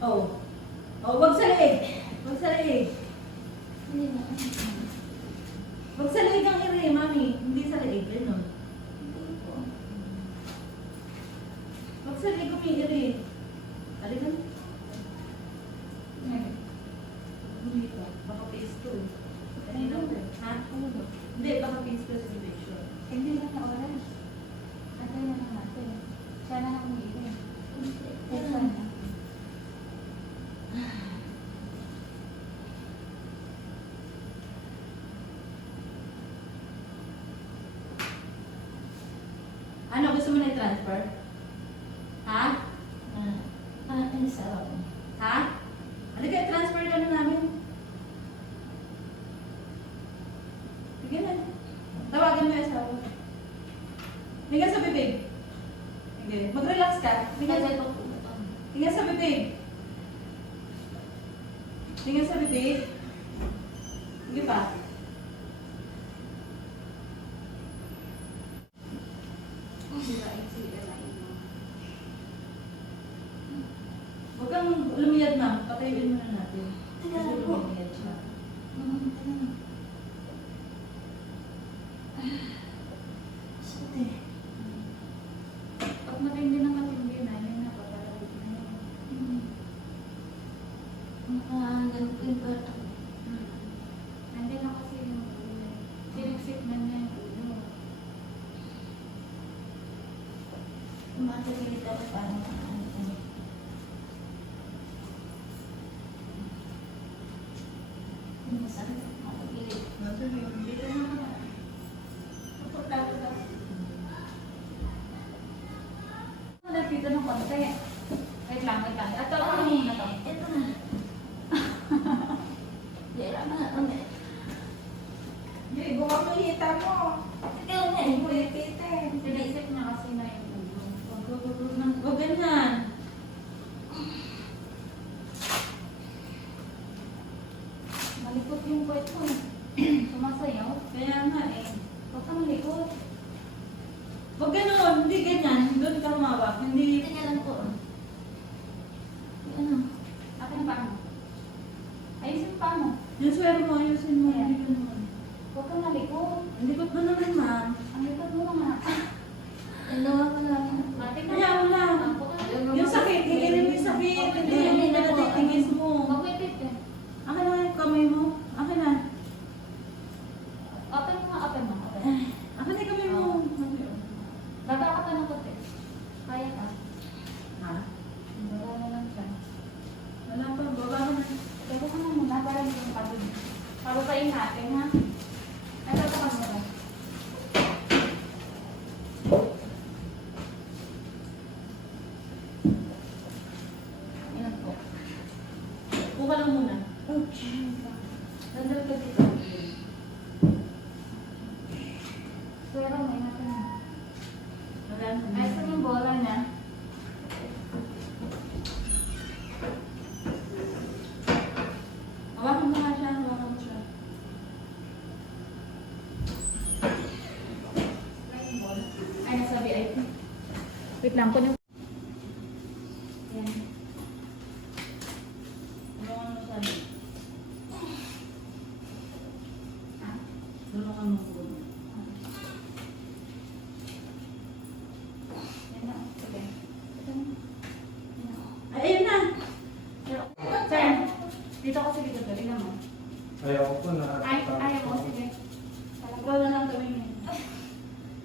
Oh. Oh, wag sa leeg. Wag sa leeg. Wag sa leeg ang iri, mami. Hindi sa leeg. Ganun. Wag sa leeg umi-iri. Alikan. Hindi pa. Baka face to eh. Kanina ko. Ha? Hindi, baka face to sa situation. Hindi na na oras. Atay na lang natin. Siya na lang umiinom. Siya na. Ano, gusto mo na i-transfer? Ha? Ano sa ako? Ha? Halika, i-transfer ka na namin. Sige na. Tawagan mo yung asawa. Higa sa bibig. Hindi. Mag-relax ka. Higa sa Higa sa bibig. Higa sa bibig. Sige pa. Huwag kang lumiyad, ma'am. Patayuin muna natin. Kasi lumiyad siya. Pag matindi na matindi na, yun na papalawit na yun. Nandiyan na kasi yung ulo. Siniksik na niya yung ulo. Matagilit ako parang masakit ako matagilit. Dito na. Dito ng konti. Wait lang, wait lang. Ito, ano muna to? Ito na. Dira na kami. Hindi, buwag mo hita mo. Ikaw na eh. Sinaisip niya kasi na yung ulo. Huwag ganyan. Malikot yung puwet ko. Sumasayaw. Kaya nga eh. Huwag ka malikot. Huwag ganon. Hindi ganyan. Doon ka humawak. Hindi. Tingnan lang po. Ano? Akin ang paa mo. Ayusin ang paa mo. Yung swero mo, ayusin mo. Hindi ganun. Huwag ka malikot. Hindi ko ba naman, ma'am? Ang likot mo naman. Ano ako lang. Mati ka. Kaya mo lang. Yung sakit, higirin mo yung sakit. Hindi na natitigis mo. Magwipit ka. Akin na yung kamay mo. Akin na. Open mo, open mo. Open. Akin na yung kamay mo. Baba ka pa ng konti. Kaya ka. Ha? Baba na lang siya. Wala pa. Baba ka na. Pero ka na muna para hindi yung pagod. Pababain natin, ha? Ito ka muna. Ayan po. Buka lang muna. Dandal ka dito. Pero may natin. Wala na. Ayos na yung bola niya. Hawakan mo nga siya. Hawakan mo siya. Ay, nasa VIP. Wait lang ko. Yan. Tulungan mo siya. Ah, Tulungan mo po. yan na. Sige. Ito na. Yan na. Ay, ayun na. Sir, dito ko sige dito. Tingnan mo. Ayaw ko na. Ayaw mo. Sige. Ikaw na lang gawin niya.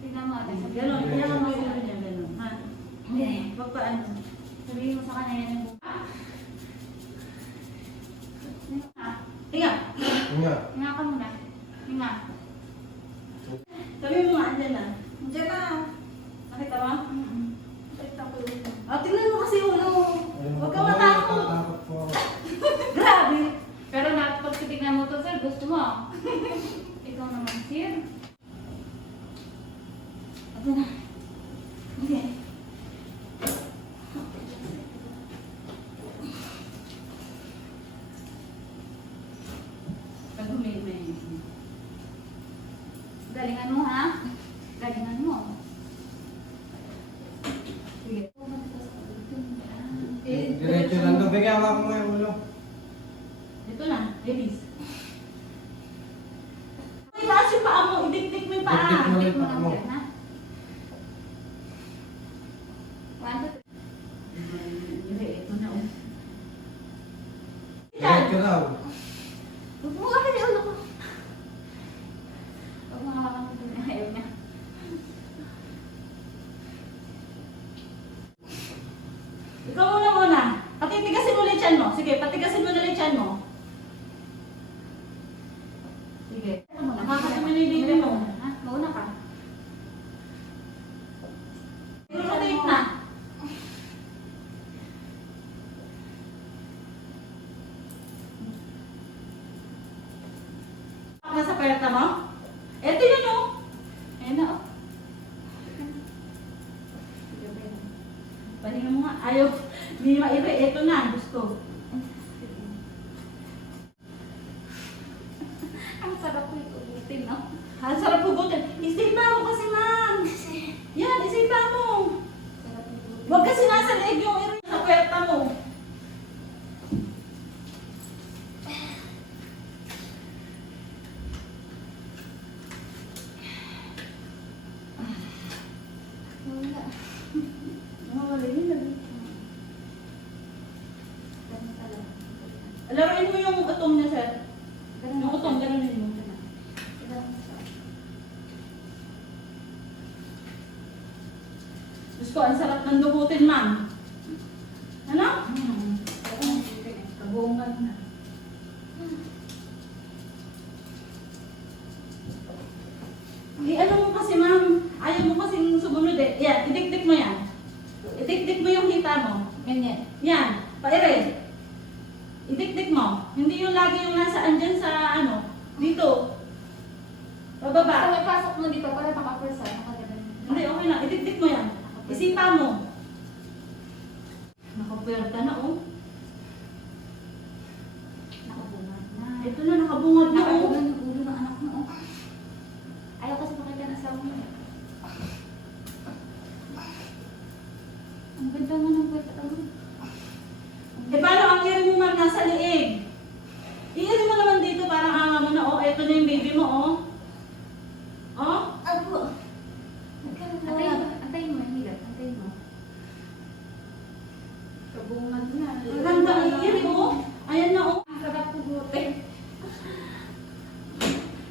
Tingnan mo ate. Ganon. Kaya nga may gano'n niya. Ganon. Ha? Hindi. Wag pa ano. Sabihin mo sa kanya yan yung buka. Hinga. Nga. Hinga ka muna. Hinga. Sabi mo nga, andyan na. Andyan na. Nakita mo? Nakita ko yun. Tingnan mo kasi ulo. Ayaw Huwag ko. ka matakot. Matakot po ako. Grabe. Pero pag titignan mo to, sir, gusto mo. Ikaw naman, sir. Ito na. Okay. Pag may. Diretso lang to. Bigyan ako mo yung ulo. Ito na, ladies. Itaas yung paa mo, idikdik mo yung paa. Dikdik mo. Tik mo lang sir, ha? 1, 2, 3. Ito na, oh. Diretso daw. Huwag mo kasi ulo ko. Huwag mo hawakan ko na ayaw niya. Ikaw muna. Patitigasin mo ulit yan mo. Sige, patigasin mo na ulit yan mo. Sige. Nakakasama na yung baby mo. Ha? Mauna ka. I-rotate na. Nasa perta mo? Eto yun, oh. Ayan na, oh. Pahinga mo nga. Ayaw. Hindi maire. Eto na. Gusto. Ang sarap ko ituutin, no? Ang sarap hugutin. Isipa mo kasi, ma'am. Yan, isipa mo. Sarap ituutin. Huwag kasi nasa leeg yung ire sa perta mo. Wala. Wala yun. Ganun talaga. Laruin mo yung utong niya, sir. Ganun Yung utong, ganunin mo. Ganun siya. Diyos ko, ang sarap ng dugutin, ma'am. Ano? Kabungan na. Ano mo kasi, ma'am? Ayaw mo kasing sumunod eh. Yan, idikdik mo yan. Idikdik mo yung hita mo. Ganyan. Yan, paire. Idikdik mo. Hindi yung lagi yung nasa andyan sa ano, dito. Basta Pababa. may pasok mo dito para makapursa. Nakagalan. Hindi, okay lang. Idikdik mo yan. Isipa mo. Nakapwerta na, oh. Nakabungat na. Ito na, nakabungad na, oh. Nakabungat yung ulo ng anak mo. Oh. Ayaw kasi makita ng asawa mo. Ang ganda nga ng kwenta mo. Eh, paano ang iri mo, ma'am, nasa liig? I-iri mo naman dito, parang anga mo na, oh. Ito na yung baby mo, oh. Oh? Ako. Nagkaroon na Antayin wala. mo. Antayin mo. Higat. Antayin mo. Kabungat na. Ang ganda ang iri, oh. Ayan na, oh. Ang sarap pugutin.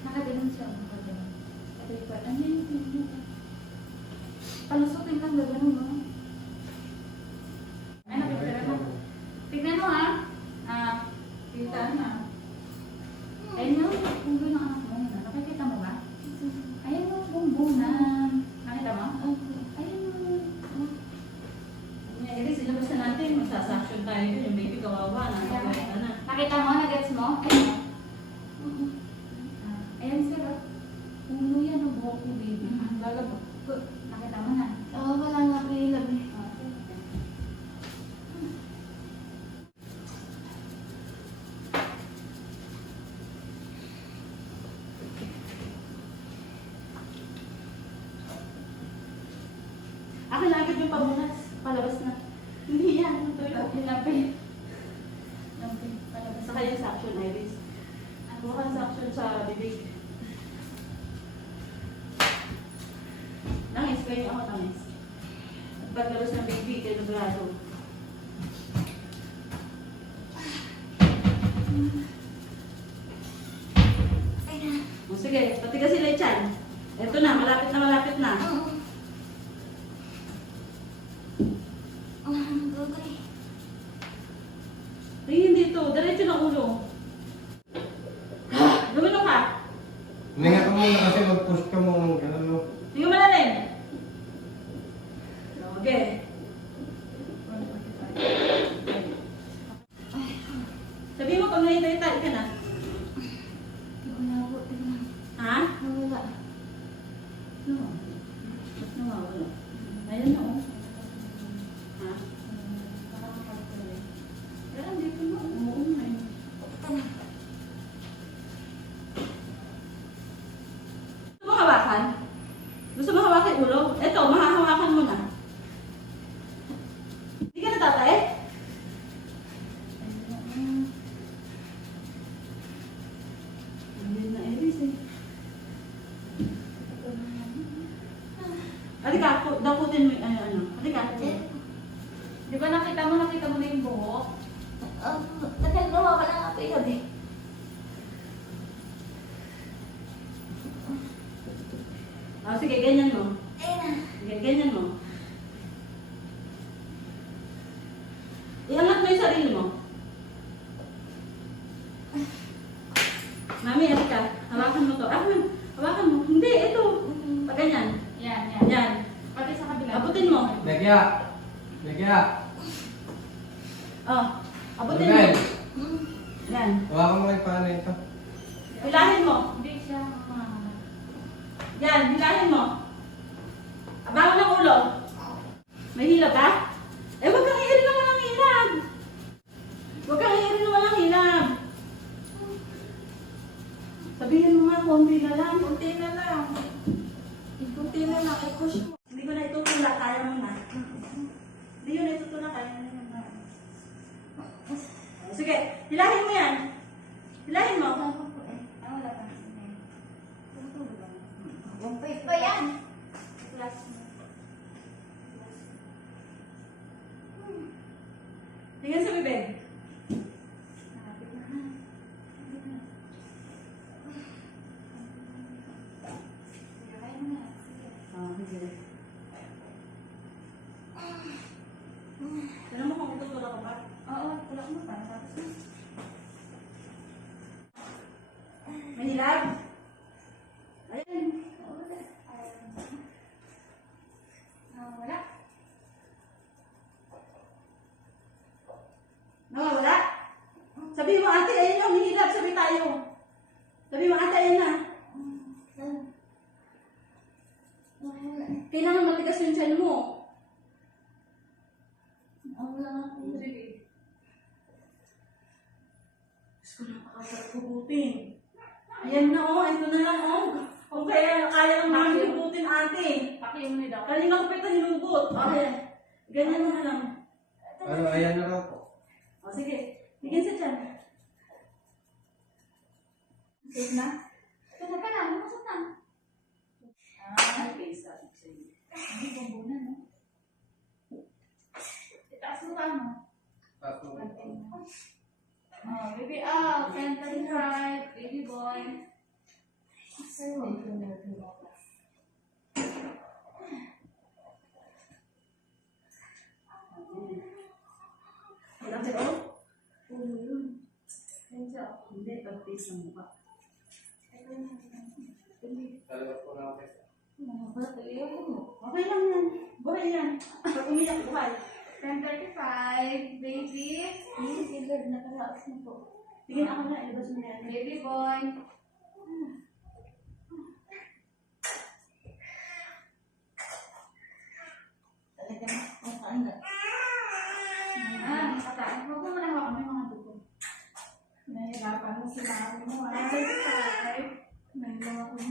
Nakaganon siya. Nakaganon. Kapag ano yun? Palusutin lang gagano mo. Ay, nakikita mo. Tignan mo ha. Kita na. Ayun yung ulo ng anak mo. Nakikita mo ba? Ayun yung bumbong na. Nakita mo? Ayun yung... Ngayon, Iris, ilabas na natin. Magsasaction tayo yun. Yung baby kawawa. Nakapwerta na. Nakita mo? Nagets mo? Ayun. Ayun sir. Ulo yan ang buhok mo baby. Baga po. Nakita mo na. Oo, wala nga ako ilam eh. Akin na agad yung pabunas. Palabas na. Hindi yan. Ito yung Lapi. Lapi. Palabas. Saka yung suction, Iris. Buka ang suction sa bibig. Nangis, kayo ako nangis. At pagkalabas ng baby, kayo nagrado. Ay na. O sige, patigas sila yung tiyan. Ito na, malapit na malapit na. Oo. Ang gagay. Tingin dito, diretso ng ulo. Lumino ka. Hininga ka muna kasi mag-push ka mo. Ganun mo. Tingin malalim. Okay. Sabi mo pag nahitay-tay ka na. Wala po. Tingnan. Ha? Wala. No. Ba't nawawala? Ayan na, oh. Ha? Pero dito na, oo na eh. Gusto mo hawakan? Gusto mo hawakan yung ulo? Ito, mahahawakan mo na. Hindi ka natatay? nakita mo na yung buhok? Nawawala nga po yung gabi. Ah, sige, ganyan mo. Ayun na. Sige, ganyan mo. Iangat mo yung sarili mo. Mami, halika. Hawakan mo to. Hawakan mo. Hindi, ito. Pag ganyan. Yan, yan. Yan. Pati sa kabila. Abutin mo. Nagya! Nagya! Oh, abutin mo. Ruben! Yan. Hawakan mo kay paano ito. Hilahin mo. Hindi siya Yan, hilahin mo. Abangon ng ulo. May hila ka? Eh, huwag kang iirin naman ang hilab. Huwag kang iirin naman ang hilab. Sabihin mo nga, konti na lang. Konti na lang. Konti na lang. I-push mo. Hindi ko na itutulak. Kaya mo na. Hindi yun na itutulak. Kaya mo na. Sige, hilahin mo yan. Hilahin mo. Saan ko po eh? wala pa. Wait ba yan? Plus. Tingnan sa bibig. Malapit na ha. Sige, kaya mo na. Sige. Ah, sige. Tignan mo kung itutulak ko ba? Oo, tulak mo pa. Tapos na. May hilab? Ayan. Wala. Nawawala? Sabi mo, ate, ayun yung hihilap. Sabi tayo. Sabi mo, ate, ayun na. Kailangan matigas yung tiyan mo. Wala nga po. Sige. Diyos ko, napakasarap hugutin. Ayan na, oh. Ito na lang, oh. Kung kaya ng namin hugutin, ate. Pakiyo mo na daw. Kanina ko pa ito hinugot. Okay. Ganyan na lang. Ano, ayan na lang po. O, sige. Bigyan sa tiyan. Safe na? Ito na pala. Lumusot na. Okay, sabi sa'yo. Hindi, bumbunan, no? Itaas mo pa, no? Tapos, Oh, baby out. Center right. Baby boy. Ilang sa'yo? Ulo yun. Hindi, pag-face ng mukha. talaga po na ako. Okay lang yan. Buhay yan. Pag umiyak, buhay. 10:35. Baby. Silver na kalaas na po. Tingin ako na, ilabas mo na yan. Baby boy. Talagang makaanda. Nakataas. Huwag mo muna hawakan yung mga dugo. Nahirapan mo sila mo. 10:35. May mga kung